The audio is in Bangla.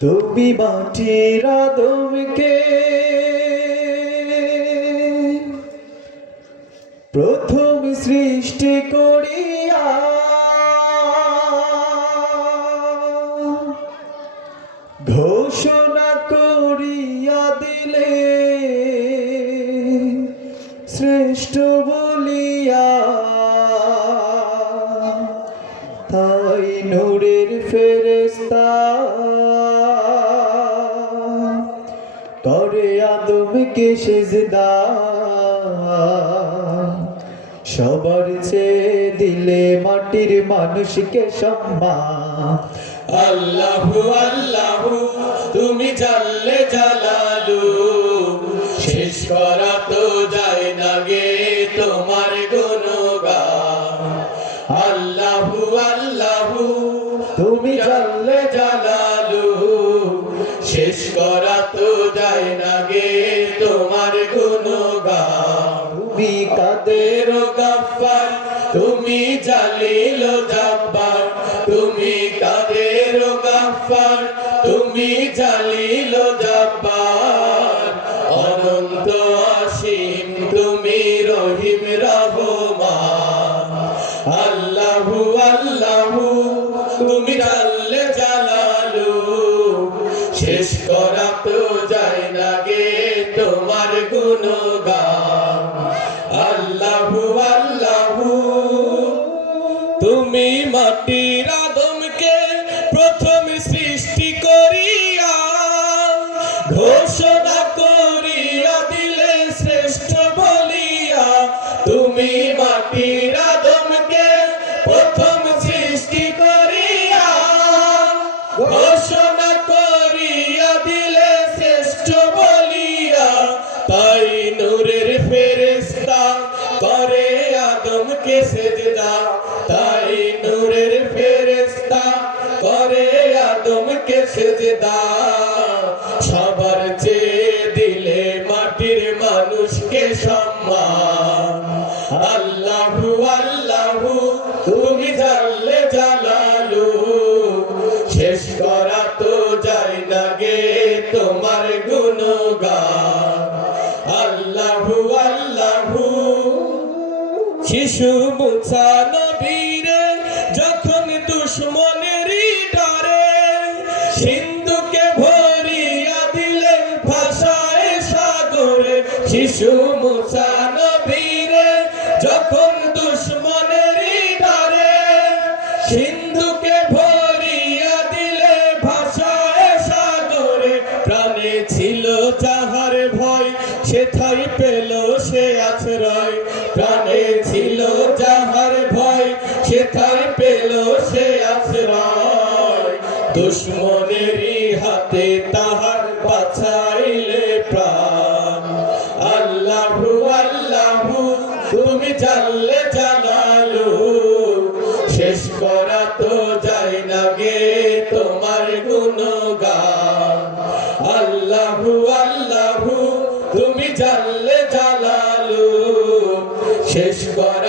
তুমি মাটির আদমকে প্রথম সৃষ্টি করিয়া ঘোষণা করিয়া দিলে শ্রেষ্ঠ বলিয়া, তাই নূরের ফেরেশতা করে আদমকে সিজদা। সবার চেয়ে দিলে মাটির মানুষকে সম্মান। আল্লাহু আল্লাহু তুমি জাল্লে জালালু, শেষ করা তো যায় না গে তোমার গুণগান। আল্লাহু আল্লাহু তুমি জাল্লে জালালু, শেষ করা তো যায় না গে তোমার গুণগান। তুমি কাদের গাফফার তুমি জালিল জাব্বার, তুমি কাদের গাফফার তুমি জালিল জাব্বার। অনন্ত অসীম তুমি রহিম রহমান। আল্লাহু আল্লাহু তুমি জাল্লে জালালু, শেষ করা তো যায় না গে তোমার গুণগান। আল্লাহু আল্লাহু তুমি মাটির আদমকে প্রথম সৃষ্টি করিয়া ঘোষণা করিয়া দিলে শ্রেষ্ঠ বলিয়া। তুমি মাটির আদমকে প্রথম সৃষ্টি করিয়া ঘোষণা করিয়া দিলে শ্রেষ্ঠ বলিয়া, তাই নূরের ফেরেশতা করে আদমকে সিজদা। তাই নূরের ফেরেশতা করে আদমকে সিজদা। সবার চেয়ে দিলে মাটির মানুষকে সম্মান। আল্লাহু আল্লাহু তুমি জাল্লে জালালু, শেষ করা তো যায় না গে তোমার গুণগান। আল্লাহু আল্লাহু শিশু মুসা নবীরে যখন দুশমনেরই ডরে সিন্ধুকে ভরিয়া দিলেন ভাষায় সাগরে। শিশু মুসা নবীরে যখন দুশমনেরই ডরে সিন্ধুকে ভরিয়া দিলে ভাষায় সাগরে। প্রাণে ছিল যাহার ভয় সেথায় পেল সে আশ্রয়। প্রাণে ছিল যাহার ভয় সেথায় পেল সে আশ্রয়। দুশমনেরই হাতে তাহার বাঁচাইলে প্রাণ। আল্লাহু আল্লাহু তুমি জাল্লে জালালু, শেষ করা তো যায় না গে তোমার গুণগান। আল্লাহু আল্লাহু তুমি জাল্লে জালালু, শেষ করা